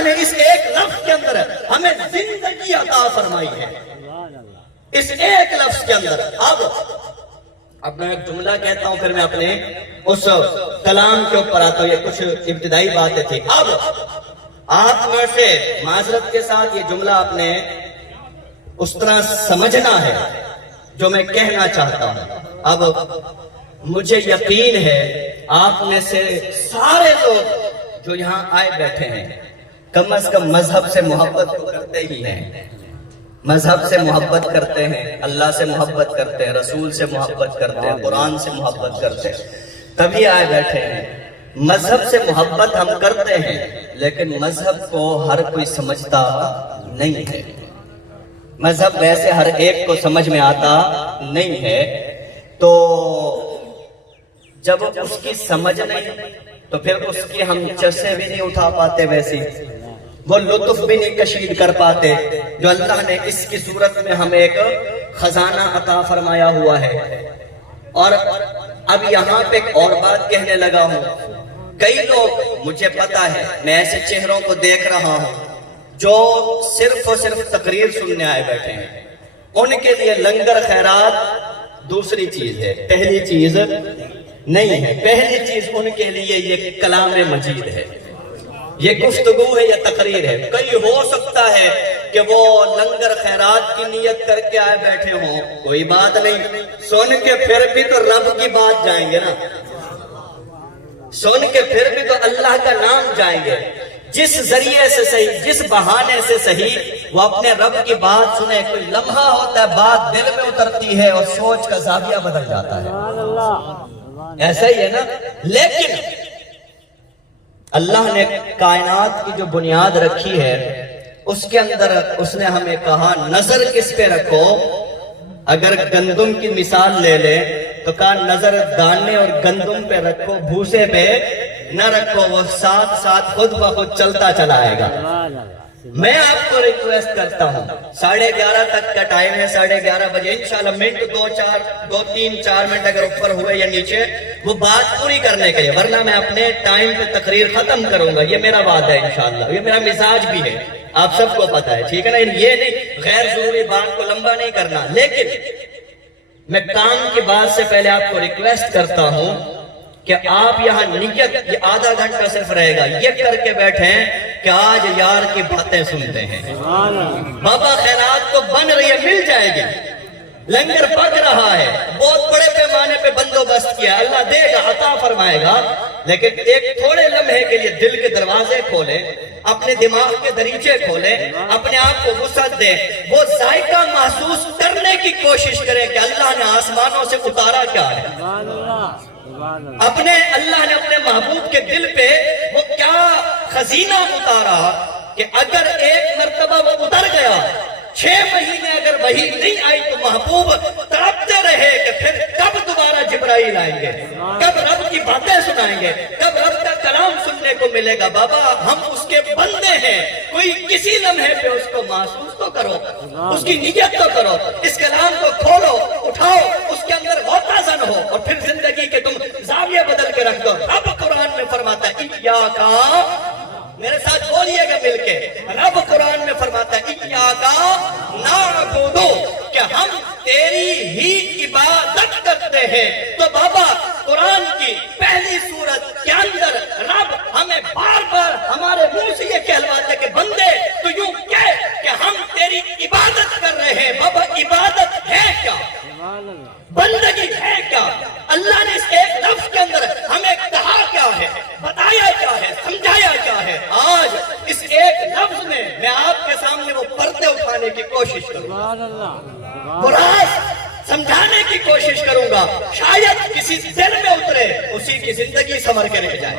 اللہ نے اس ایک لفظ کے اندر ہمیں زندگی عطا فرمائی ہے، اس ایک لفظ کے اندر۔ اب میں ایک جملہ کہتا ہوں، پھر میں اپنے اس کلام کے اوپر آتا ہوں۔ یہ کچھ ابتدائی باتیں تھی۔ اب آپ میں سے معذرت کے ساتھ یہ جملہ آپ نے اس طرح سمجھنا ہے جو میں کہنا چاہتا ہوں۔ اب مجھے یقین ہے آپ میں سے سارے لوگ جو یہاں آئے بیٹھے ہیں کم از کم مذہب سے محبت کرتے ہی ہیں، مذہب سے محبت کرتے ہیں، اللہ سے محبت کرتے ہیں، رسول سے محبت کرتے ہیں، قرآن سے محبت کرتے ہیں، تبھی آئے بیٹھے ہیں۔ مذہب سے محبت ہم کرتے ہیں لیکن مذہب کو ہر کوئی سمجھتا نہیں ہے، مذہب ویسے ہر ایک کو سمجھ میں آتا نہیں ہے۔ تو جب اس کی سمجھ نہیں تو پھر اس کی ہم چسے بھی نہیں اٹھا پاتے، ویسی وہ لطف بھی نہیں کشید کر پاتے جو اللہ نے اس کی صورت میں ہمیں ایک خزانہ عطا فرمایا ہوا ہے۔ اور اب یہاں پہ ایک اور بات کہنے لگا ہوں، کئی لوگ مجھے پتا ہے، میں ایسے چہروں کو دیکھ رہا ہوں جو صرف اور صرف تقریر سننے آئے بیٹھے ہیں، ان کے لیے لنگر خیرات دوسری چیز ہے، پہلی چیز نہیں ہے۔ پہلی چیز ان کے لیے یہ کلام مجید ہے، یہ گفتگو ہے، یہ تقریر ہے۔ کئی ہو سکتا ہے کہ وہ لنگر خیرات کی نیت کر کے آئے بیٹھے ہوں، کوئی بات نہیں، سن کے پھر بھی تو رب کی بات جائیں گے نا، سن کے پھر بھی تو اللہ کا نام جائیں گے۔ جس ذریعے سے صحیح، جس بہانے سے صحیح وہ اپنے رب کی بات سنے، کوئی لمحہ ہوتا ہے بات دل میں اترتی ہے اور سوچ کا زاویہ بدل جاتا ہے، ایسا ہی ہے نا۔ لیکن اللہ نے کائنات کی جو بنیاد رکھی ہے اس کے اندر اس نے ہمیں کہا نظر کس پہ رکھو۔ اگر گندم کی مثال لے لے تو کہا نظر دانے اور گندم پہ رکھو، بھوسے پہ نہ رکھو، وہ ساتھ ساتھ خود بخود چلتا چلا آئے گا۔ میں آپ کو ریکویسٹ کرتا ہوں، 11:30 تک کا ٹائم ہے، 11:30 بجے انشاءاللہ منٹ 2-3-4 منٹ اگر اوپر ہوئے یا نیچے وہ بات پوری کرنے کے لیے، ورنہ میں اپنے ٹائم پہ تقریر ختم کروں گا، یہ میرا وعدہ ہے انشاءاللہ، یہ میرا مزاج بھی ہے، آپ سب کو پتا ہے، ٹھیک ہے نا۔ یہ نہیں غیر ضروری بات کو لمبا نہیں کرنا، لیکن میں کام کی بات سے پہلے آپ کو ریکویسٹ کرتا ہوں کہ آپ یہاں نیت، یہ آدھا گھنٹہ صرف رہے گا، یہ کر کے بیٹھیں کہ آج یار کی باتیں سنتے ہیں۔ بابا خیرات تو بن رہی ہے، مل جائے گی، لنگر پک رہا ہے، بہت بڑے پیمانے پہ بندوبست کیا، اللہ دے گا، عطا فرمائے گا، لیکن ایک تھوڑے لمحے کے لیے دل کے دروازے کھولیں، اپنے دماغ کے دریچے کھولیں، اپنے آپ کو وسعت دیں، وہ ذائقہ محسوس کرنے کی کوشش کریں کہ اللہ نے آسمانوں سے اتارا کیا ہے، اللہ نے اپنے محبوب کے دل پہ وہ کیا خزینہ اتارا کہ اگر ایک مرتبہ وہ اتر گیا، 6 مہینے اگر وہی نہیں آئی تو محبوب تڑپتے رہے کہ پھر کب دوبارہ جبرائیل آئیں گے، کب رب کی باتیں سنائیں گے، کب رب کا کلام سننے کو ملے گا۔ بابا ہم اس کے بندے ہیں، کوئی کسی لمحے پہ اس کو محسوس تو کرو، اس کی نیت تو کرو، اس کلام کو کھولو، اٹھاؤ، اس کے اندر غوطہ زن ہو، اور پھر زندگی کے تم زاویہ بدل کے رکھ دو۔ رب قرآن میں فرماتا ہے ایاکا، میرے ساتھ بولیے گا مل کے، رب قرآن میں فرماتا ہے ایاکا نعبدو، کہ ہم تیری ہی عبادت کرتے ہیں۔ تو بابا قرآن کی پہلی سورت کے اندر رب ہمیں بار بار ہمارے منہ سے یہ کہلواتے کہ بندے تو یوں کہہ کہ ہم تیری عبادت کر رہے ہیں۔ بابا عبادت ہے کیا؟ بندگی ہے کیا؟ اللہ نے اس ایک لفظ کے اندر ہمیں کہا کیا ہے، بتایا کیا ہے، سمجھایا کیا ہے۔ آج اس ایک لفظ میں میں آپ کے سامنے وہ پردے اٹھانے کی کوشش کروں گا، براز سمجھانے کی کوشش کروں گا، شاید کسی دل میں اترے، اسی کی زندگی سنور کے رہ جائے۔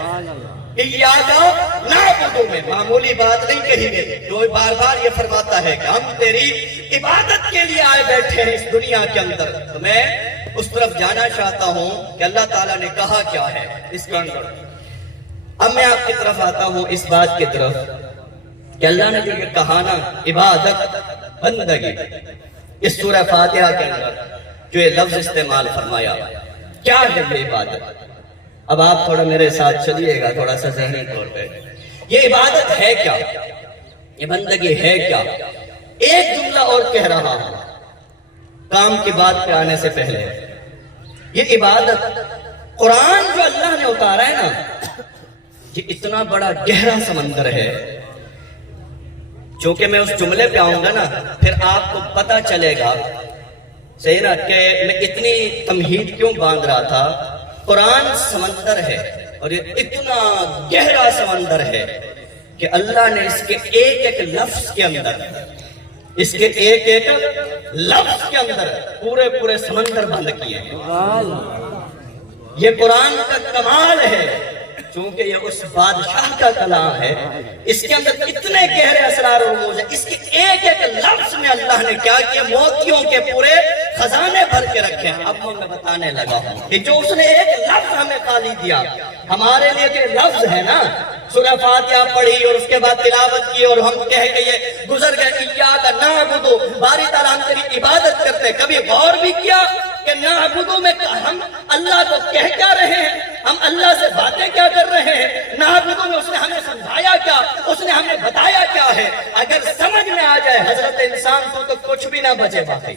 ایاکا نعبدو میں معمولی بات نہیں کہی گئی، جو بار بار یہ فرماتا ہے کہ ہم تیری عبادت کے لیے آئے بیٹھے ہیں اس دنیا کے اندر۔ تو میں اس طرف جانا چاہتا ہوں کہ اللہ تعالیٰ نے کہا کیا ہے اس کے اندر۔ اب میں آپ کی طرف آتا ہوں اس بات کی طرف کہ اللہ نے جو یہ کہا نا عبادت، بندگی، اس سورہ فاتحہ کے اندر جو یہ لفظ استعمال فرمایا، کیا ہے یہ عبادت؟ اب آپ تھوڑا میرے ساتھ چلیے گا، تھوڑا سا ذہنی طور پہ۔ یہ عبادت ہے کیا، یہ بندگی ہے کیا؟ ایک جملہ اور کہہ رہا ہوں کام کی بات پہ آنے سے پہلے. یہ عبادت قرآن جو اللہ نے اتارا ہے نا، یہ اتنا بڑا گہرا سمندر ہے. چونکہ میں اس جملے پہ آؤں گا نا پھر آپ کو پتا چلے گا صحیح نا کہ میں اتنی تمہید کیوں باندھ رہا تھا. قرآن سمندر ہے اور یہ اتنا گہرا سمندر ہے کہ اللہ نے اس کے ایک ایک لفظ کے اندر، اس کے ایک ایک لفظ کے اندر پورے سمندر بند کیے ہیں. یہ قرآن کا کمال ہے چونکہ یہ اس بادشاہ کا کلام ہے. اس کے اندر اتنے گہرے اسرار و رموز ہیں. اس کے ایک ایک لفظ میں اللہ نے کیا کیا، موتیوں کے پورے خزانے بھر کے رکھے ہیں. اب میں بتانے لگا ہوں کہ جو اس نے ایک لفظ ہمیں خالی دیا، ہمارے لیے جو لفظ ہے نا، سورہ فاتحہ پڑھی اور اس کے بعد تلاوت کی اور ہم کہہ کہ یہ گزر گئے، ایاک نعبد، باری تعالیٰ ہم تیری عبادت کرتے ہیں. کبھی غور بھی کیا کہ نعبدو میں ہم اللہ کو کہہ کیا رہے ہیں، ہم اللہ سے باتیں کیا کر رہے ہیں؟ نعبدو میں اس نے ہمیں سمجھایا کیا، اس نے ہمیں بتایا کیا ہے؟ اگر سمجھ میں آ جائے حضرت انسان تو کچھ بھی نہ بچے باقی.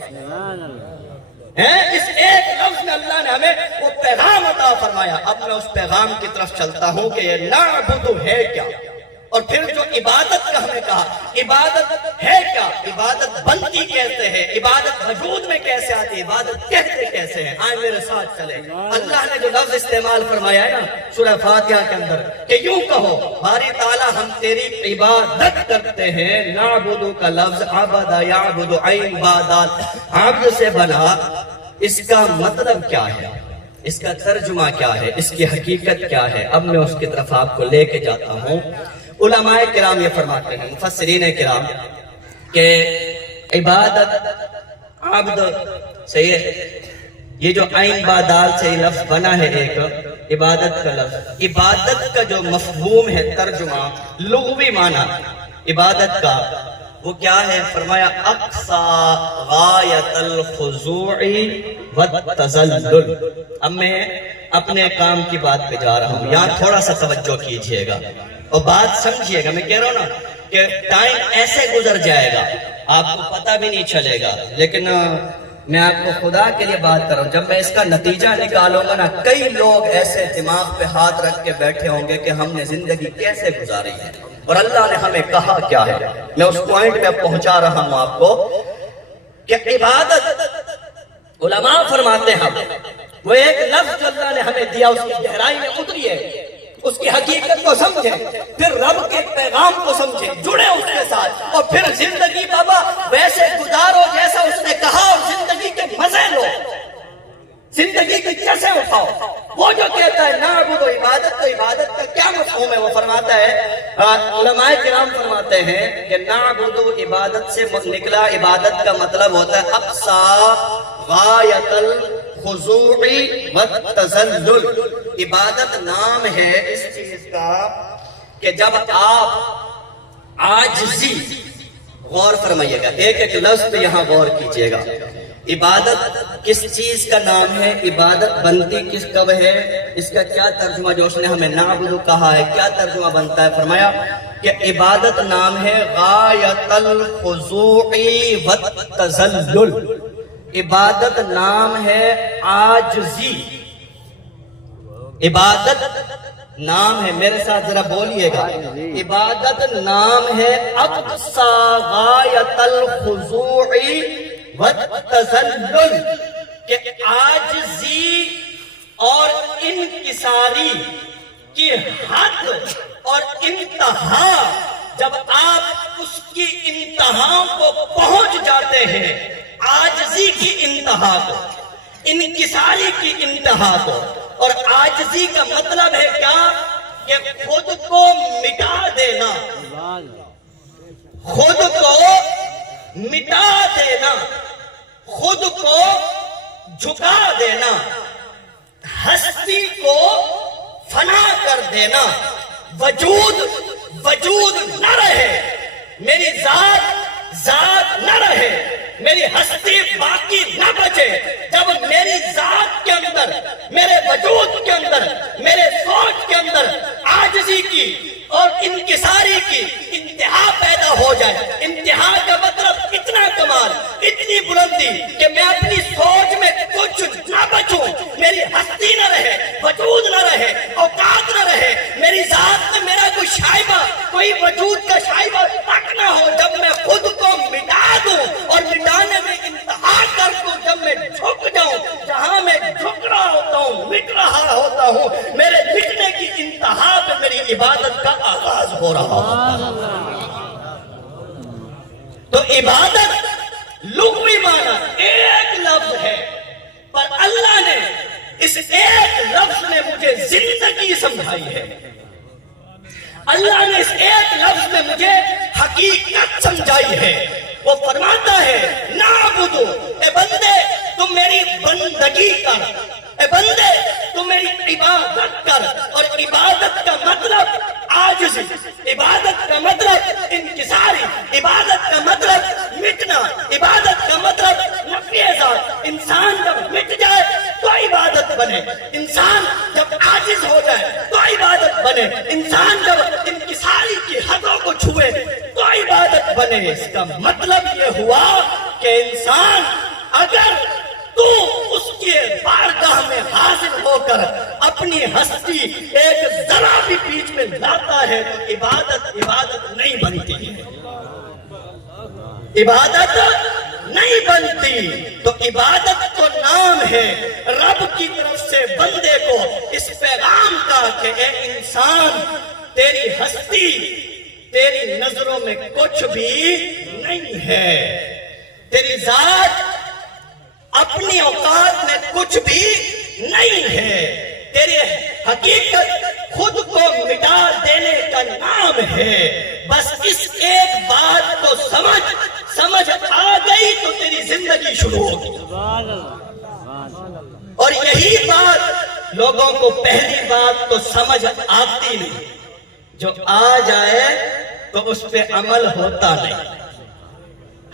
اس ایک لفظ میں اللہ نے ہمیں وہ پیغام عطا فرمایا. اب میں اس پیغام کی طرف چلتا ہوں کہ یہ نعبدو ہے کیا، اور پھر جو عبادت کا ہمیں کہا، عبادت ہے کیا، عبادت بنتی کیسے ہے، عبادت وجود میں کیسے آتی ہے، عبادت کہتے کیسے ہیں. آئے میرے ساتھ چلے. اللہ نے جو لفظ استعمال فرمایا ہے نا سورہ فاتحہ کے اندر کہ یوں کہو باری تعالیٰ ہم تیری عبادت کرتے ہیں. نعبدو کا لفظ عبد یعبد عین بادات عبد سے بنا. اس کا مطلب کیا ہے، اس کا ترجمہ کیا ہے، اس کی حقیقت کیا ہے؟ اب میں اس کی طرف آپ کو لے کے جاتا ہوں. علماء کرام یہ فرماتے ہیں، مفسرین کرام، کہ عبادت عبد صحیح ہے، یہ جو عین بادال سے یہ لفظ بنا ہے ایک عبادت کا لفظ، عبادت کا جو مفہوم ہے، ترجمہ لغوی معنی عبادت کا وہ کیا ہے؟ فرمایا اقصى غایت الخضوع والتذلل. اب میں اپنے کام کی بات پہ جا رہا ہوں، یہاں تھوڑا سا توجہ کیجئے گا اور بات سمجھیے گا. میں کہہ رہا ہوں نا کہ ٹائم ایسے گزر جائے گا آپ کو پتہ بھی نہیں چلے گا، لیکن میں آپ کو خدا کے لیے بات کر رہا ہوں. جب میں اس کا نتیجہ نکالوں گا نا، کئی لوگ ایسے دماغ پہ ہاتھ رکھ کے بیٹھے ہوں گے کہ ہم نے زندگی کیسے گزاری ہے اور اللہ نے ہمیں کہا کیا ہے. میں اس پوائنٹ پہ پہنچا رہا ہوں آپ کو کہ عبادت علماء فرماتے ہیں وہ ایک لفظ جو اللہ نے ہمیں دیا اس کی گہرائی میں اتریے، اس کی حقیقت کو سمجھیں، پھر رب کے پیغام کو سمجھیں، جڑے اس کے ساتھ، اور پھر زندگی بابا ویسے گزارو جیسا اس نے کہا، اور زندگی کے مزے لو، زندگی کی کیسے اٹھاؤ. وہ جو کہتا ہے نعبد و عبادت، تو عبادت کا کیا مفہوم ہے؟ وہ فرماتا ہے، علماء کرام فرماتے ہیں کہ نعبد و عبادت سے نکلا عبادت کا مطلب ہوتا ہے اقصى غایت الخضوع والتذلل. عبادت نام ہے اس چیز کا کہ جب آپ عاجزی، غور فرمائیے گا ایک ایک لفظ پہ یہاں غور کیجئے گا. عبادت کس چیز کا نام ہے؟ عبادت بنتی کس کب ہے؟ اس کا کیا ترجمہ جو اس نے ہمیں نعبدو کہا ہے کیا ترجمہ بنتا ہے؟ فرمایا کہ عبادت نام ہے غایت الخضوع والتذلل. عبادت نام ہے عاجزی. عبادت نام ہے، میرے ساتھ ذرا بولیے گا، عبادت نام ہے اقصى غایت الخضوع والتذلل، کہ عاجزی اور انکساری کی حد اور انتہا، جب آپ اس کی انتہا کو پہنچ جاتے ہیں، عاجزی کی انتہا کو، انکساری کی انتہا کو. اور عاجزی کا مطلب ہے کیا؟ کہ خود کو مٹا دینا، خود کو مٹا دینا، خود کو جھکا دینا، ہستی کو فنا کر دینا. وجود نہ رہے، میری ذات نہ رہے، میری ہستی باقی نہ بچے جب میری ذات کے اندر، میرے وجود کے اندر، میرے سوچ کے اندر عاجزی کی اور انکساری کی انتہا پیدا ہو جائے۔ انتہا کا مطلب اتنا کمال، اتنی بلندی کہ میں اپنی سوچ میں کچھ نہ بچوں، میری ہستی نہ رہے، وجود نہ رہے، اوقات نہ رہے، میری ذات میں میرا کوئی شائبہ، کوئی وجود کا شائبہ تک نہ ہو۔ جب میں خود کو مٹا دوں اور مٹانے میں انتہا کر دوں، جب میں جھک جاؤں، جہاں میں جھک رہا ہوتا ہوں، مٹ رہا ہوتا ہوں، میرے مٹنے کی انتہا پہ میری عبادت کا آغاز ہو رہا ہوتا ہے۔ تو عبادت لغوی معنی ایک لفظ ہے، پر اللہ نے اس ایک لفظ میں مجھے زندگی سمجھائی ہے۔ اللہ نے اس ایک لفظ میں مجھے حقیقت سمجھائی ہے۔ وہ فرماتا ہے نعبدو، اے بندے تم میری بندگی کر، اے بندے تم میری عبادت کر۔ اور عبادت کا مطلب عاجزی، عبادت کا مطلب انکساری، عبادت کا مطلب مٹنا، عبادت کا مطلب نفی ذات۔ انسان جب مٹ جائے تو عبادت بنے، انسان جب عاجز ہو جائے تو عبادت بنے، انسان جب انکساری کی حدوں کو چھوئے تو عبادت بنے۔ اس کا مطلب یہ ہوا کہ انسان اگر تو اس کے بارگاہ میں حاضر ہو کر اپنی ہستی ایک ذرا بھی بیچ میں لاتا ہے تو عبادت نہیں بنتی ہے، عبادت نہیں بنتی۔ تو عبادت تو نام ہے رب کی طرف سے بندے کو اس پیغام کا کہ اے انسان، تیری ہستی تیری نظروں میں کچھ بھی نہیں ہے، تیری ذات اپنی اوقات میں کچھ بھی نہیں ہے، تیری حقیقت خود کو مٹا دینے کا نام ہے۔ بس اس ایک بات کو سمجھ آ گئی تو تیری زندگی شروع ہوگی۔ اور یہی بات لوگوں کو پہلی بات تو سمجھ آتی نہیں، جو آ جائے تو اس پہ عمل ہوتا نہیں۔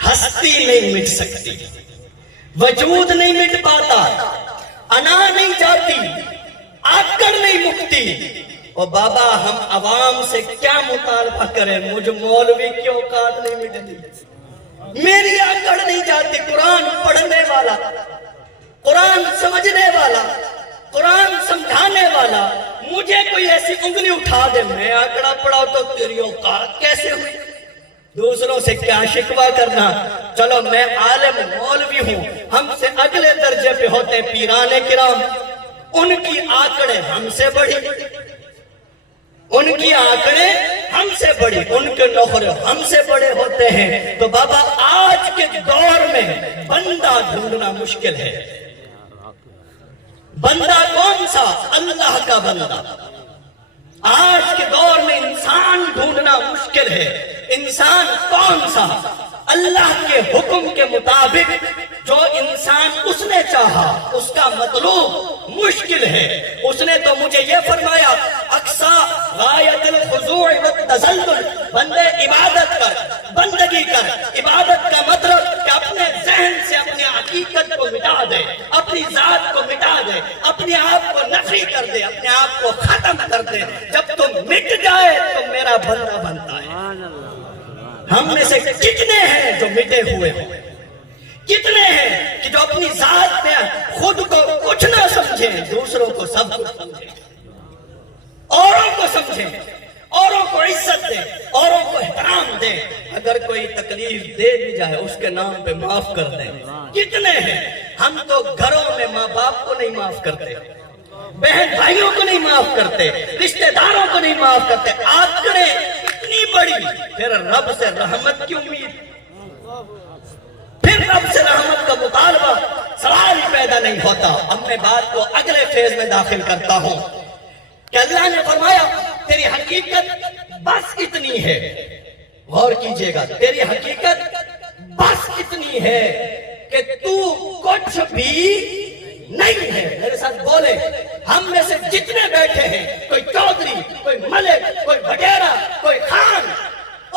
ہستی نہیں مٹ سکتی، وجود نہیں مٹ پاتا، انا نہیں جاتی، آکڑ نہیں مکتی۔ اور بابا ہم عوام سے کیا مطالبہ کریں، مجھ مولوی کی اوقات نہیں مٹتی، میری آکڑ نہیں جاتی۔ قرآن پڑھنے والا، قرآن سمجھنے والا، قرآن سمجھانے والا مجھے کوئی ایسی انگلی اٹھا دے میں آکڑا پڑا تو تیری اوقات کیسے ہوئی؟ دوسروں سے کیا شکوہ کرنا، چلو میں عالم مولوی ہوں، ہم سے اگلے درجے پہ ہوتے پیران کرام، ان کی آنکڑیں ہم سے بڑی، ان کی آنکڑیں ہم سے بڑی، ان کے نخرے ہم سے بڑے ہوتے ہیں۔ تو بابا آج کے دور میں بندہ ڈھونڈنا مشکل ہے۔ بندہ کون سا؟ اللہ کا بندہ۔ آج کے دور میں انسان ڈھونڈنا مشکل ہے۔ انسان کون سا؟ اللہ کے حکم کے مطابق جو انسان اس نے چاہا اس کا مطلوب مشکل ہے۔ اس نے تو مجھے یہ فرمایا اقصا غایت الخضوع والتذلل، بندے عبادت کر، بندگی کر۔ عبادت کا مطلب کہ اپنے ذہن سے اپنی حقیقت کو مٹا دے، اپنی ذات کو مٹا دے، اپنے آپ کو نفی کر دے، اپنے آپ کو ختم کر دے۔ جب تم مٹ جائے تو میرا بندہ بنتا ہے۔ ہم میں سے کتنے ہیں جو مٹے ہوئے ہیں؟ کتنے ہیں کہ جو اپنی ذات میں خود کو کچھ نہ سمجھیں، دوسروں کو سب کچھ سمجھیں، اوروں کو سمجھیں، اوروں کو عزت دیں، اوروں کو احترام دیں، اگر کوئی تکلیف دے بھی جائے اس کے نام پہ معاف کر دیں۔ کتنے ہیں؟ ہم تو گھروں میں ماں باپ کو نہیں معاف کرتے، بہن بھائیوں کو نہیں معاف کرتے، رشتہ داروں کو نہیں معاف کرتے، آکڑیں اتنی بڑی، پھر رب سے رحمت کی امید، پھر رب سے رحمت کا مطالبہ، سوال ہی پیدا نہیں ہوتا۔ اب میں بات کو اگلے فیز میں داخل کرتا ہوں کہ اللہ نے فرمایا تیری حقیقت بس اتنی ہے، غور کیجئے گا، تیری حقیقت بس اتنی ہے کہ تو کچھ بھی نہیں ہے۔ میرے ساتھ بولے، ہم میں سے جتنے بیٹھے ہیں، کوئی چودھری، کوئی ملک، کوئی وڈیرا، کوئی خان،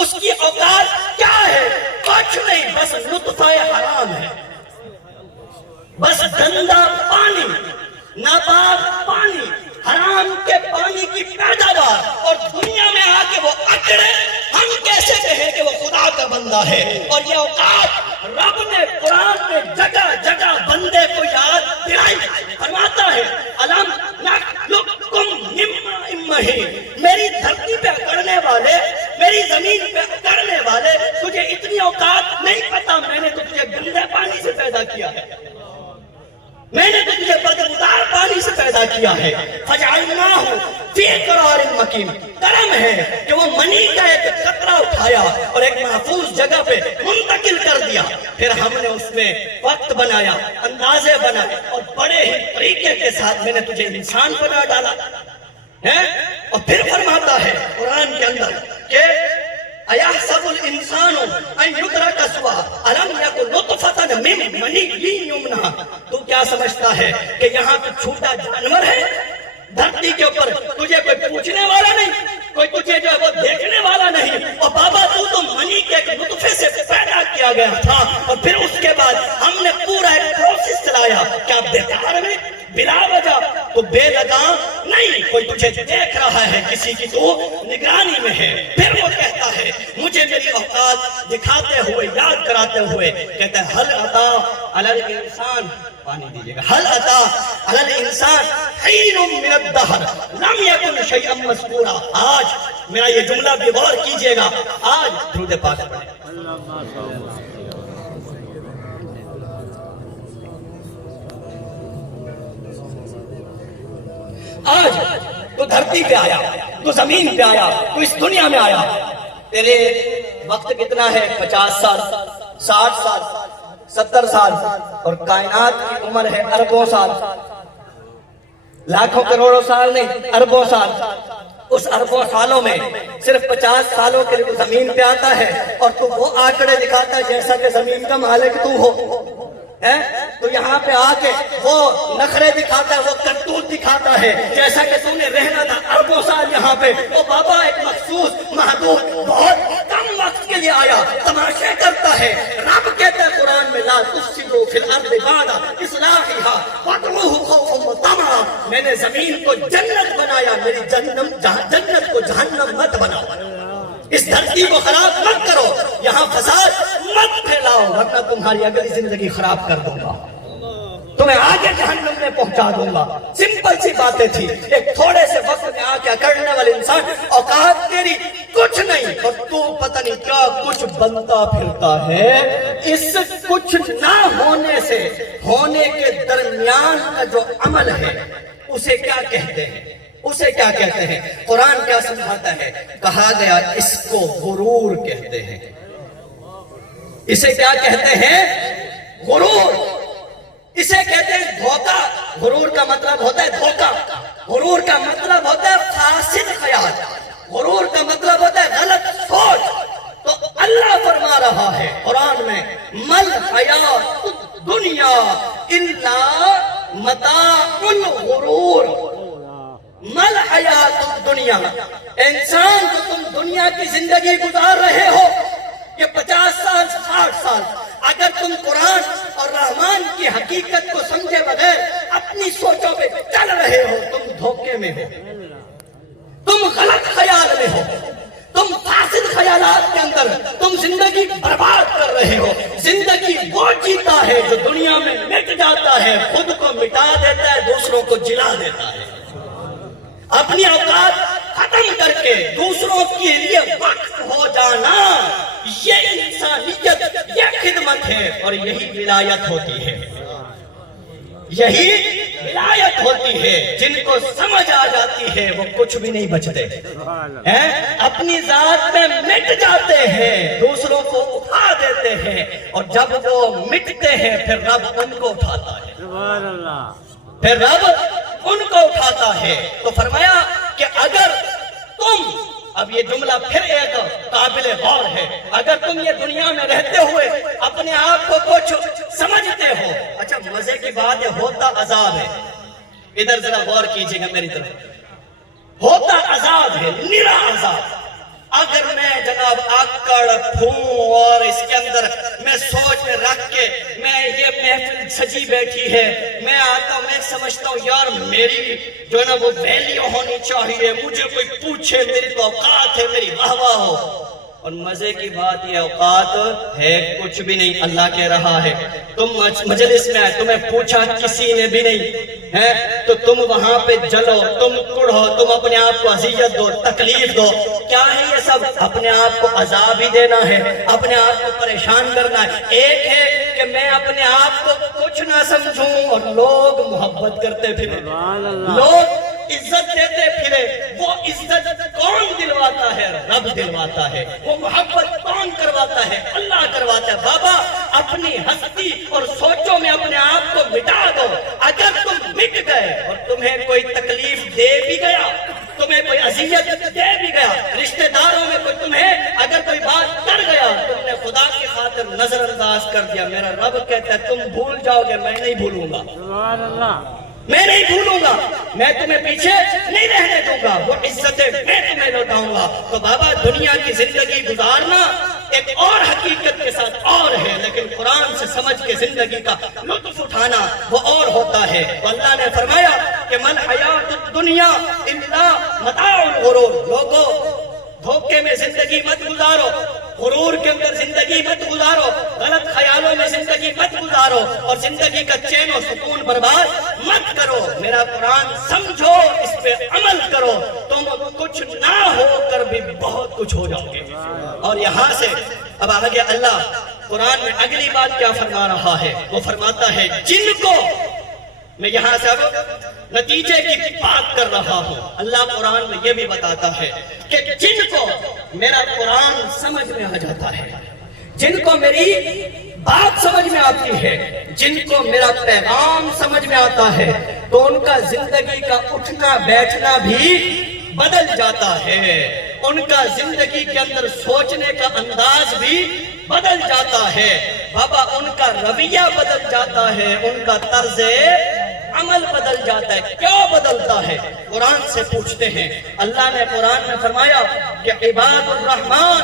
اس کی اوقات کیا ہے؟ کچھ نہیں، بس نطفہ حرام ہے، بس گندا پانی، ناپاک پانی، حرام کے پانی کی پیداوار، اور دنیا میں آ کے وہ اکڑے، ہم کیسے کہیں کہ وہ خدا کا بندہ ہے؟ اور یہ اوقات رب نے قرآن میں جگہ جگہ بندے کو یاد دلائی، فرماتا ہے الم نخلقکم من ماء مہین، میری دھرتی پہ اکڑنے والے، میری زمین پہ اکڑنے والے، تجھے اتنی اوقات نہیں پتا میں نے تجھے گندے پانی سے پیدا کیا ہے، میں نے تجھے بدبودار پانی سے پیدا کیا ہے، فجعلناہ فی قرار مکین، کرم ہے کہ وہ منی کا ایک قطرہ اٹھایا اور ایک محفوظ جگہ پہ منتقل کر دیا، پھر ہم نے اس میں وقت بنایا، اندازے بنائے، اور بڑے ہی طریقے کے ساتھ میں نے تجھے انسان بنا ڈالا ہے۔ اور پھر فرماتا ہے قرآن کے اندر کہ اَيَحْسَبُ الْإِنسَانُ أَن يُتْرَكَ سُدًى أَلَمْ يَكُن نُطْفَةً مِّن مَّنِيٍّ يُمْنَىٰ، تو کیا سمجھتا ہے کہ یہاں تو چھوٹا جانور ہے دھرتی کے اوپر، تجھے کوئی پوچھنے والا نہیں، کوئی تجھے جو ہے وہ دیکھنے والا نہیں، اور بابا تو منی کے ایک نطفے سے پیدا کیا گیا تھا، اور پھر اس کے بعد ہم نے پورا ایک پروسیس چلایا، کیا بیکار میں بلا وجہ تو بے لگام نہیں، کوئی تجھے دیکھ رہا ہے، کسی کی تو نگرانی میں ہے۔ پھر وہ کہتا ہے مجھے میری اوقات دکھاتے ہوئے، یاد کراتے ہوئے کہتا ہے حل عطا علی الانسان، پانی دیجئے گا، حل عطا علی الانسان حین من الدہر لم یکن شیئا مذکورا، آج میرا یہ جملہ بھی غور کیجئے گا، آج درود پاک پڑھیں، آج تو دھرتی پہ آیا، تو زمین پہ آیا، تو اس دنیا میں آیا، تیرے وقت کتنا ہے؟ 50 سال، 60 سال، 70 سال، اور کائنات کی عمر ہے اربوں سال، لاکھوں کروڑوں سال نہیں، اربوں سال۔ اس اربوں سالوں میں صرف 50 سالوں کے لیے تو زمین پہ آتا ہے، اور تو وہ آنکڑے دکھاتا ہے جیسا کہ زمین کا مالک تو ہو، تو یہاں پہ آ کے وہ نخرے دکھاتا ہے، وہ کرتوت دکھاتا ہے جیسا کہ تم نے رہنا تھا اربوں سال یہاں پہ، وہ بابا ایک مخصوص محدود بہت کم وقت کے لیے آیا، تماشے کرتا ہے۔ رب کہتا ہے قرآن میں لا تفسدوا فی الارض بعد اصلاحها وادعوه خوفا وطمعا، میں نے زمین کو جنت بنایا، میری جنت کو جہنم مت بناؤ، اس دھرتی کو خراب مت کرو، یہاں فساد مت پھیلاؤ، ورنہ تمہاری اگلی زندگی خراب کر دوں گا، تمہیں آگے جہنم میں پہنچا دوں گا۔ سمپل سی باتیں تھی، ایک تھوڑے سے وقت میں آ کے اکڑنے والے انسان، اوقات تیری کچھ نہیں، اور تو پتہ نہیں کیا کچھ بنتا پھرتا ہے۔ اس کچھ نہ ہونے سے ہونے کے درمیان کا جو عمل ہے اسے کیا کہتے ہیں؟ اسے کیا کہتے ہیں؟ قرآن کیا سمجھاتا ہے؟ کہا گیا اس کو غرور کہتے ہیں۔ اسے کیا کہتے ہیں؟ غرور، اسے کہتے ہیں دھوکہ۔ غرور کا مطلب ہوتا ہے دھوکہ، غرور کا مطلب ہوتا ہے فاسد خیال، غرور کا مطلب ہوتا ہے غلط سوچ۔ تو اللہ فرما رہا ہے قرآن میں مل حیات الدنیا الا متاع الغرور، مل حیات الدنیا، انسان جو تم دنیا کی زندگی گزار رہے ہو، یہ 50 سال 60 سال، اگر تم قرآن اور رحمان کی حقیقت کو سمجھے بغیر اپنی سوچوں پہ چل رہے ہو، تم دھوکے میں ہو، تم غلط خیال میں ہو، تم فاسد خیالات کے اندر تم زندگی برباد کر رہے ہو۔ زندگی وہ جیتا ہے جو دنیا میں مٹ جاتا ہے، خود کو مٹا دیتا ہے، دوسروں کو جلا دیتا ہے، اپنی اوقات ختم کر کے دوسروں کے لیے وقف ہو جانا، یہ انسانیت، یہ خدمت ہے، اور یہی ولایت ہوتی ہے، یہی ولایت ہوتی ہے۔ جن کو سمجھ آ جاتی ہے وہ کچھ بھی نہیں بچتے ہیں، اپنی ذات میں مٹ جاتے ہیں، دوسروں کو اٹھا دیتے ہیں، اور جب وہ مٹتے ہیں پھر رب ان کو اٹھاتا ہے، پھر رب ان کو اٹھاتا ہے۔ تو فرمایا کہ اگر تم، اب یہ جملہ پھر ایک قابل غور ہے، اگر تم یہ دنیا میں رہتے ہوئے اپنے آپ کو کچھ سمجھتے ہو، اچھا مزے کی بات ہے، ہوتا عذاب ہے، ادھر ذرا غور کیجئے گا میری طرف، ہوتا عذاب ہے، نرا عذاب۔ اگر میں جناب آکڑ پھوں اور اس کے اندر میں سوچ میں رکھ کے میں یہ محفل سجی بیٹھی ہے، میں آتا ہوں، میں سمجھتا ہوں یار میری جو ہے نا وہ ویلیو ہونی چاہیے، مجھے کوئی پوچھے، میری تو اوقات ہے، میری واہ واہ ہو. اور مزے کی بات یہ اوقات ہے کچھ بھی نہیں. اللہ کہہ رہا ہے تم مجلس میں آئے، تمہیں پوچھا کسی نے بھی نہیں ہے تو تم وہاں پہ جلو، تم کڑھو، تم اپنے آپ کو اذیت دو، تکلیف دو. کیا ہے یہ سب؟ اپنے آپ کو عذاب ہی دینا ہے، اپنے آپ کو پریشان کرنا ہے. ایک ہے کہ میں اپنے آپ کو کچھ نہ سمجھوں اور لوگ محبت کرتے پھرے، لوگ عزت دیتے پھرے. وہ عزت کون دلواتا ہے؟ رب دلواتا ہے. وہ محبت کون کرواتا ہے؟ اللہ کرواتا ہے. بابا اپنی ہستی اور سوچوں میں اپنے آپ کو مٹا دو. اگر تم مٹ گئے اور تمہیں کوئی تکلیف دے بھی گیا، تمہیں کوئی اذیت دے بھی گیا، رشتہ داروں میں کوئی تمہیں اگر کوئی بات کر گیا، تم نے خدا کی خاطر نظر انداز کر دیا، میرا رب کہتا ہے تم بھول جاؤ گے، میں نہیں بھولوں گا، میں نہیں بھولوں گا، میں تمہیں پیچھے نہیں رہنے دوں گا، وہ عزتیں میں تمہیں لوٹاؤں گا. تو بابا دنیا کی زندگی گزارنا ایک اور حقیقت کے ساتھ اور ہے، لیکن قرآن سے سمجھ کے زندگی کا لطف اٹھانا وہ اور ہوتا ہے. تو اللہ نے فرمایا کہ من حیات الدنیا الا متاع الغرور. لوگوں دھوکے میں زندگی مت گزارو، غرور کے اندر زندگی مت گزارو، غلط خیالوں میں زندگی مت گزارو اور زندگی کا چین و سکون برباد مت کرو. میرا قرآن سمجھو، اس پہ عمل کرو، تم کچھ نہ ہو کر بھی بہت کچھ ہو جاؤ گے. اور یہاں سے اب آگے اللہ قرآن میں اگلی بات کیا فرما رہا ہے؟ وہ فرماتا ہے جن کو میں یہاں سے اب نتیجے کی بات کر رہا ہوں. اللہ قرآن میں یہ بھی بتاتا ہے کہ جن کو میرا قرآن سمجھ میں آ جاتا ہے، جن کو میری بات سمجھ میں آتی ہے، جن کو میرا پیغام سمجھ میں آتا ہے، تو ان کا زندگی کا اٹھنا بیٹھنا بھی بدل جاتا ہے، ان کا زندگی کے اندر سوچنے کا انداز بھی بدل جاتا ہے. بابا ان کا رویہ بدل جاتا ہے، ان کا طرز عمل بدل جاتا ہے. کیوں بدلتا ہے؟ قرآن سے پوچھتے ہیں. اللہ نے قرآن میں فرمایا کہ عباد الرحمن،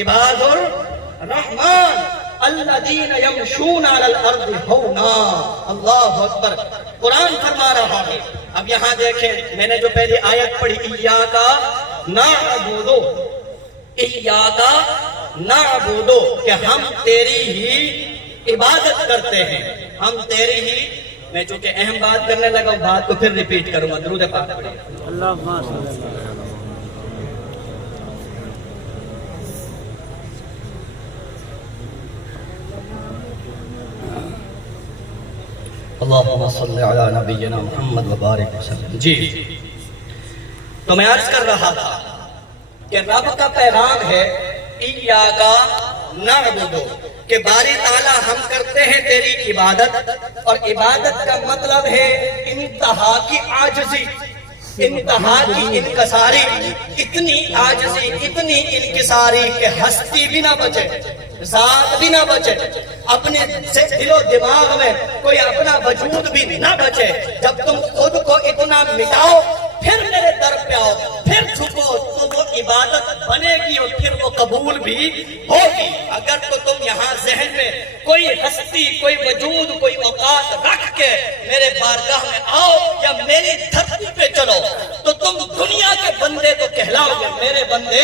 عباد الرحمن الذین یمشون علی الارض ہونا. اللہ اکبر. قرآن فرما رہا ہے. اب یہاں دیکھیں، میں نے جو پہلی آیت پڑھی ایاک نعبد، ایاک نعبد، کہ ہم تیری ہی عبادت کرتے ہیں، ہم تیری ہی. میں چونکہ اہم بات کرنے لگا ہوں، بات کو پھر ریپیٹ کروں گا. درود پاک پڑھیں. اللہم صلی علی نبینا محمد وبارک وسلم. جی تو میں عرض کر رہا تھا کہ رب کا پیغام ہے ایاک نعبد، کہ باری تعالیٰ ہم کرتے ہیں تیری عبادت. اور عبادت کا مطلب ہے انتہا کی عاجزی، انتہا کی انکساری، اتنی عاجزی، اتنی انکساری کہ ہستی بھی نہ بچے، ذات بھی نہ بچے، اپنے دل و دماغ میں کوئی اپنا وجود بھی نہ بچے. جب تم خود کو اتنا مٹاؤ پھر میرے در پہ آؤ، پھر جھکو، تو وہ عبادت بنے گی اور پھر وہ قبول بھی ہوگی. اگر تو تم یہاں ذہن میں کوئی ہستی، کوئی وجود، کوئی اوقات رکھ کے میرے بارگاہ میں آؤ یا میری دھرتی پہ چلو تو تم دنیا کے بندے تو کہلاؤ گے، میرے بندے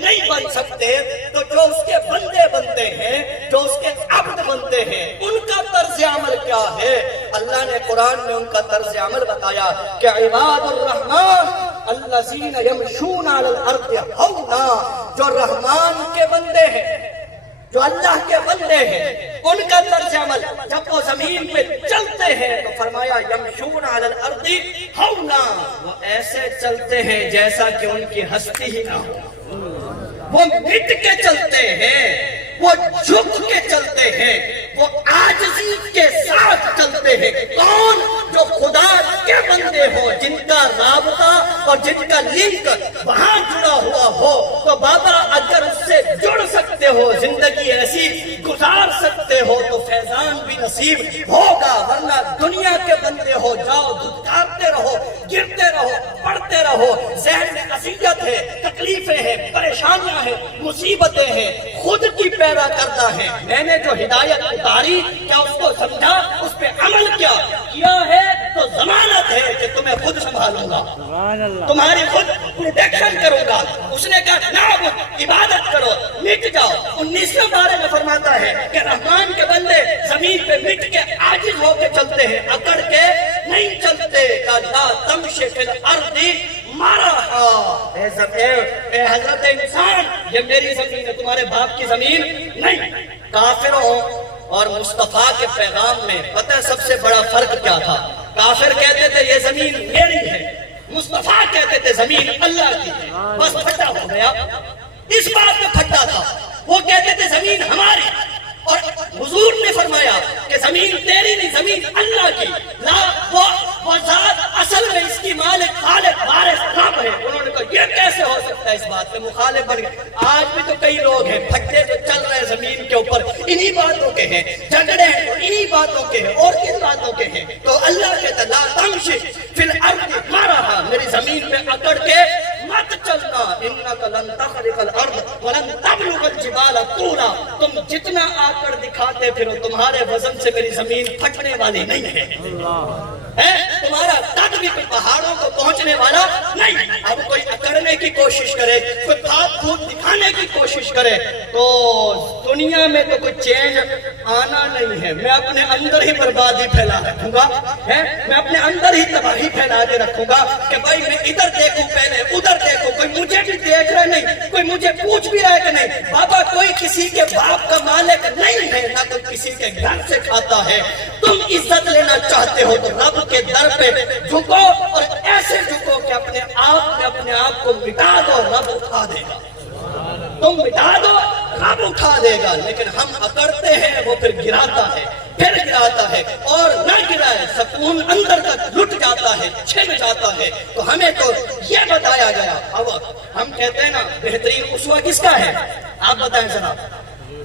نہیں بن سکتے. تو جو اس کے بندے بنتے ہیں، جو اس کے عبد بنتے ہیں، ان کا طرز عمل کیا ہے؟ اللہ نے قرآن میں ان کا طرز عمل بتایا کہ عباد الرحمن الذین یمشون علی الارض ہونا. جو رحمان کے بندے ہیں، جو اللہ کے بندے ہیں، ان کا طرز عمل جب وہ زمین پہ چلتے ہیں تو فرمایا یمشون علی الارض ہونا، وہ ایسے چلتے ہیں جیسا کہ ان کی ہستی ہی نہ ہو. وہ مٹ کے چلتے ہیں، وہ جھک کے چلتے ہیں، وہ عاجزی کے ساتھ چلتے ہیں. کون؟ جو خدا کے بندے ہو، جن کا رابطہ اور جن کا لنک وہاں جڑا ہوا ہو. تو بابا اگر اس سے جڑ سکتے ہو، زندگی ایسی گزار سکتے ہو تو فیضان بھی نصیب ہوگا. ورنہ دنیا کے بندے ہو جاؤ، دھتکارتے رہو، گرتے رہو، پڑھتے رہو، ذہن میں اذیت ہے، تکلیفیں ہیں، پریشانیاں ہیں، مصیبتیں ہیں، خود کی پیدا کرتا ہے۔ میں نے جو ہدایت اتاری کیا اس کو سمجھا، اس پہ عمل کیا ہے تو ضمانت ہے کہ تمہیں خود سنبھالوں گا، تمہاری خود پروٹیکشن کروں گا۔ اس نے کہا نعبد، عبادت کرو، مٹ جاؤ۔ 19ویں پارے میں فرماتا ہے کہ رحمان کے بندے زمین پہ مٹ کے عاجز ہو کے چلتے ہیں، اکڑ کے نہیں چلتے۔ لا تمشی فی الارض مرحا، اے حضرت انسان یہ میری زمین ہے، تمہارے باپ کی زمین نہیں۔ کافروں اور مصطفیٰ کے پیغام میں پتہ ہے سب سے بڑا فرق کیا تھا؟ کافر کہتے تھے یہ زمین میری ہے، مصطفیٰ کہتے تھے زمین اللہ کی ہے۔ بس پھٹا ہو گیا، اس بات میں پھٹا تھا۔ وہ کہتے تھے زمین ہماری، اور حضور نے فرمایا کہ زمین تیری نہیں، زمین اللہ کی۔ لا وہ ذات اصل میں اس کی مالک خالق وارث رب ہے۔ انہوں نے کہا یہ کیسے ہو سکتا ہے، اس بات میں مخالف بن گئے۔ آج بھی تو کئی لوگ ہیں پھٹے جو چل رہے ہیں زمین کے اوپر، انہی باتوں کے ہیں، جھگڑے ہیں تو انہی باتوں کے ہیں، اور کن باتوں کے ہیں؟ تو اللہ کہتا لا تمشی فی الارض مرحا، میری زمین پہ اکڑ کے مت چلنا۔ انک لن تخرق الارض ولن تبلغ الجبال طولا، تم جتنا آکڑ دکھاتے پھرو تمہارے وزن سے میری زمین پھٹنے والی نہیں ہے، تمہارا قد بھی کوئی پہاڑوں کو پہنچنے والا نہیں۔ اب کوئی اکڑنے کی کوشش کرے، کوئی پھاپ پھوٹ دکھانے کی کوشش کرے تو دنیا میں تو کوئی چینج آنا نہیں ہے۔ میں اپنے اندر ہی بربادی پھیلا رکھوں گا، میں اپنے اندر ہی تباہی پھیلا کے رکھوں گا کہ بھائی میں ادھر دیکھوں پہلے ادھر دیکھوں، کوئی مجھے بھی دیکھ رہا نہیں، کوئی مجھے پوچھ بھی رہا ہے کہ نہیں۔ بابا کوئی کسی کے باپ کا مالک نہیں ہے، نہ کوئی کسی کے گھر سے کھاتا ہے۔ تم عزت لینا چاہتے ہو تو رب کے در پہ جھکو، اور ایسے جھکو کہ اپنے آپ کو مٹا دو، رب اٹھا دے گا۔ تم مٹا دو، رب اٹھا دے گا۔ لیکن ہم اکڑتے ہیں، وہ پھر گراتا ہے، پھر گراتا ہے، اور نہ گرائے سکون اندر تک لٹ جاتا ہے، چھن جاتا ہے۔ تو ہمیں تو یہ بتایا گیا۔ اب ہم کہتے ہیں نا بہترین اسوہ کس کا ہے؟ آپ بتائیں ذرا،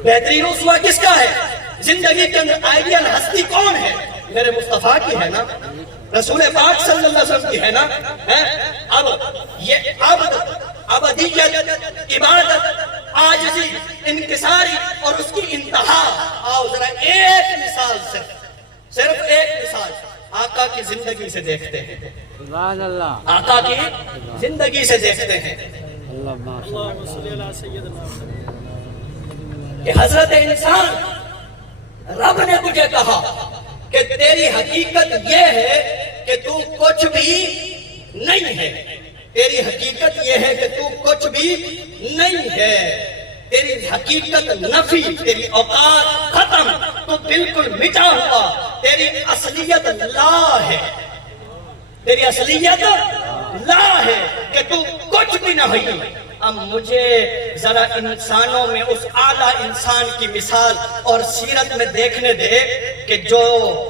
بہترین اسوہ کس کا ہے؟ زندگی کے اندر آئیڈیل ہستی کون ہے؟ میرے مصطفیٰ کی ہے نا، رسول پاک صلی اللہ علیہ وسلم کی ہے نا۔ اب یہ ابدیت، عبادت، عاجزی، انکساری اور اس کی انتہا، آؤ ذرا ایک مثال سے، صرف ایک مثال آقا کی زندگی سے دیکھتے ہیں۔ سبحان اللہ، آقا کی زندگی سے دیکھتے ہیں کہ حضرت انسان، رب نے مجھے کہا کہ تیری حقیقت یہ ہے کہ تو کچھ بھی نہیں ہے، تیری حقیقت یہ ہے کہ تو کچھ بھی نہیں ہے، تیری حقیقت نفی، تیری اوقات ختم، تو بالکل مٹا ہوا، تیری اصلیت لا ہے، تیری اصلیت لا ہے کہ تو کچھ بھی نہ ہوئی۔ اب مجھے ذرا انسانوں میں اس اعلیٰ انسان کی مثال اور سیرت میں دیکھنے دے کہ جو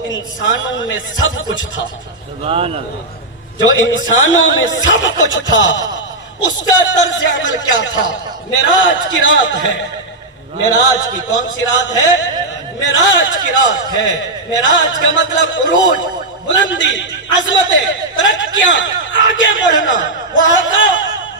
انسانوں میں سب کچھ تھا، جو انسانوں میں سب کچھ تھا، اس کا طرز عمل کیا تھا۔ معراج کی رات ہے، معراج کی کون سی رات ہے؟ معراج کی رات ہے۔ معراج کا مطلب عروج، بلندی، عظمتیں، ترقیاں، آگے بڑھنا۔ وہ آقا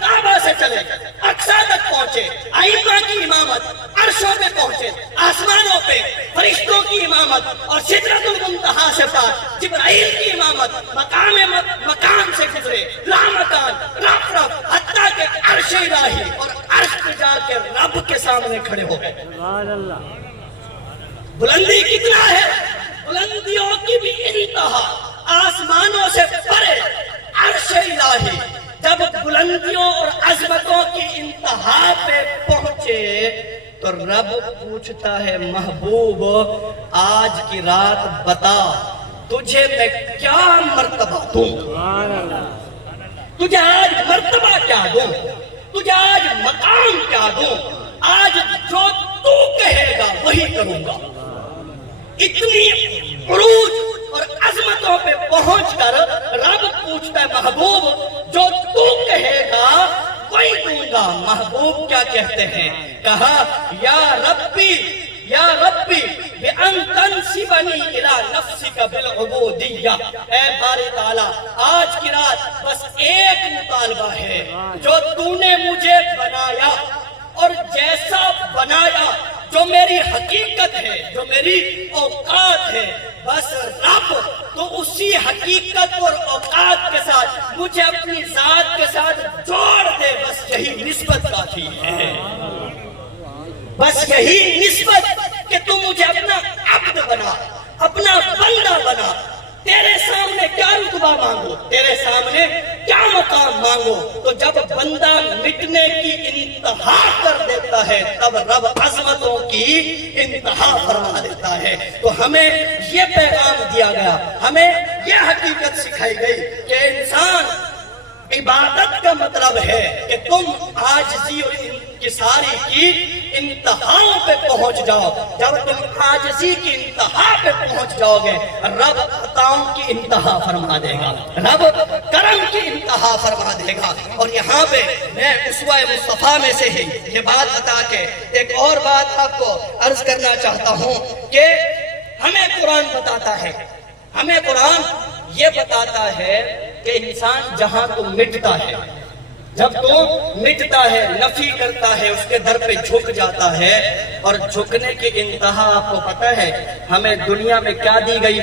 کعبہ سے چلے، اقصی تک پہنچے، ائمہ کی امامت، عرشوں پہ پہنچے، آسمانوں پہ فرشتوں کی امامت، اور سدرۃ المنتہا سے پار جبرائیل کی امامت، مقام سے گزرے، لامکان، رف، حتیٰ کہ عرش الہی، اور عرش پہ جا کے رب کے سامنے کھڑے ہو گئے۔ بلندی کتنا ہے؟ بلندیوں کی بھی انتہا، آسمانوں سے پرے عرش الہی۔ جب بلندیوں اور عظمتوں کی انتہا پہ پہنچے تو رب پوچھتا ہے محبوب آج کی رات بتا تجھے میں کیا مرتبہ دوں، تجھے آج مرتبہ کیا دوں، تجھے آج مقام کیا دوں، آج جو تو کہے گا وہی کروں گا۔ اتنی عروج اور عظمتوں پہ پہنچ کر رب پوچھتا ہے محبوب جو تو کہے گا وہی دوں گا۔ محبوب کیا کہتے ہیں؟ کہا یا ربی یا ربی بِأَن تَنْسِبَنِي إِلَى نَفْسِكَ بِالْعُبُودِيَّہ، اے باری تعالیٰ آج کی رات بس ایک مطالبہ ہے، جو تو نے مجھے بنایا اور جیسا بنایا، جو میری حقیقت ہے، جو میری اوقات ہے، بس رب تو اسی حقیقت اور اوقات کے ساتھ مجھے اپنی ذات کے ساتھ جوڑ دے، بس یہی نسبت کافی ہے، بس یہی نسبت کہ تم مجھے اپنا عبد بنا، اپنا بندہ بنا۔ تیرے سامنے کیا رتبہ مانگو، تیرے سامنے کیا مقام مانگو، تو جب بندہ مٹنے کی انتہا کر دیتا ہے تب رب عظمتوں کی انتہا فرما دیتا ہے۔ تو ہمیں یہ پیغام دیا گیا، ہمیں یہ حقیقت سکھائی گئی کہ انسان عبادت کا مطلب ہے کہ تم عاجزی اور انکساری کی انتہاؤں پہ پہنچ جاؤ۔ جب تم عاجزی کی انتہا پہ پہنچ جاؤ گے، رب عطاؤں کی انتہا فرما دے گا، رب کرم کی انتہا فرما دے گا۔ اور یہاں پہ میں اسوہ مصطفیٰ میں سے ہی یہ بات بتا کے ایک اور بات آپ کو عرض کرنا چاہتا ہوں کہ ہمیں قرآن بتاتا ہے، ہمیں قرآن یہ بتاتا ہے کہ انسان جہاں تو مٹتا ہے، جب تو مٹتا ہے، نفی کرتا ہے، اس کے در پہ جھک جاتا ہے، اور جھکنے کی انتہا آپ کو پتہ ہے ہمیں دنیا میں کیا دی گئی؟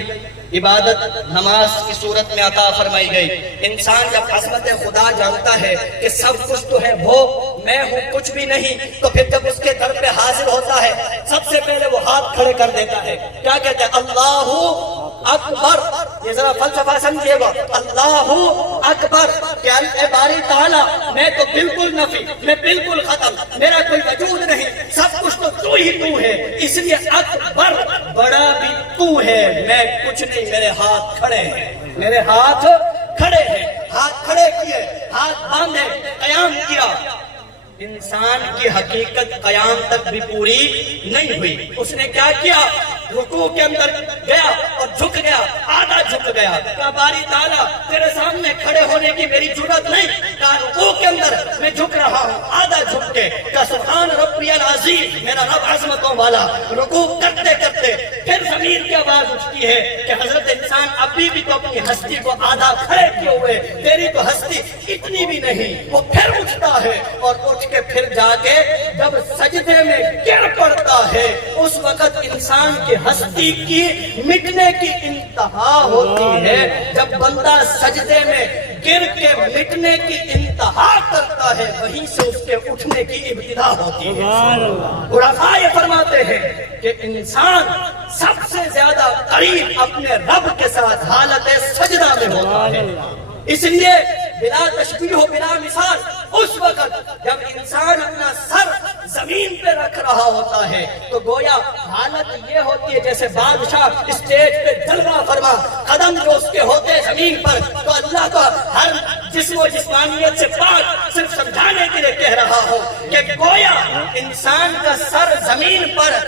عبادت نماز کی صورت میں عطا فرمائی گئی۔ انسان جب عظمت خدا جانتا ہے کہ سب کچھ تو ہے وہ، میں ہوں کچھ بھی نہیں، تو پھر جب اس کے در پہ حاضر ہوتا ہے سب سے پہلے وہ ہاتھ کھڑے کر دیتا ہے، کیا کہتا ہے؟ اللہ اکبر۔ یہ ذرا فلسفہ سمجھیے گا، اللہ اکبر، کہ اے باری تعالیٰ میں تو بالکل نفی، میں بالکل ختم، میرا کوئی وجود نہیں، سب کچھ تو ہی تو ہے، اس لیے اکبر، بڑا بھی تو ہے، میں کچھ نہیں، میرے ہاتھ کھڑے ہیں، میرے ہاتھ کھڑے ہیں۔ ہاتھ کھڑے کیے، ہاتھ باندھے، قیام کیا۔ انسان کی حقیقت قیام تک بھی پوری نہیں ہوئی۔ اس نے کیا کیا؟ رکوع کے اندر گیا اور جھک گیا، آدھا جھک گیا، کہا باری تعالیٰ تیرے سامنے کھڑے ہونے کی میری جرات نہیں، کہا رکوع کے اندر میں جھک رہا ہوں، آدھا جھک کے، کہا سبحان ربی العظیم، میرا رب عظمتوں والا۔ رکوع کرتے کرتے پھر ضمیر کی آواز اٹھتی ہے کہ حضرت انسان ابھی بھی تو اپنی ہستی کو آدھا کھڑے کیے ہوئے، تیری تو ہستی اتنی بھی نہیں۔ وہ پھر اٹھتا ہے اور اٹھ کے پھر جا کے جب سجدے میں گر پڑتا ہے، اس وقت انسان کی ہستی کی مٹنے کی انتہا ہوتی ہے۔ جب بندہ سجدے میں گر کے مٹنے کی انتہا کرتا ہے، وہیں سے اس کے اٹھنے کی ابتدا ہوتی ہے۔ عرفاء یہ فرماتے ہیں کہ انسان سب سے زیادہ قریب اپنے رب کے ساتھ حالت سجدہ میں ہوتا ہے۔ اس لیے بلا تشبیہ و بلا مثال اس وقت جب انسان اپنا سر زمین پہ رکھ رہا ہوتا ہے تو گویا حالت یہ ہوتی ہے جیسے بادشاہ اسٹیج پہ جلوہ فرما، قدم جو اس کے ہوتے زمین پر، تو اللہ کو ہر جسم و جسمانیت سے پاک صرف سمجھانے کے لیے کہہ رہا ہو کہ گویا انسان کا سر زمین پر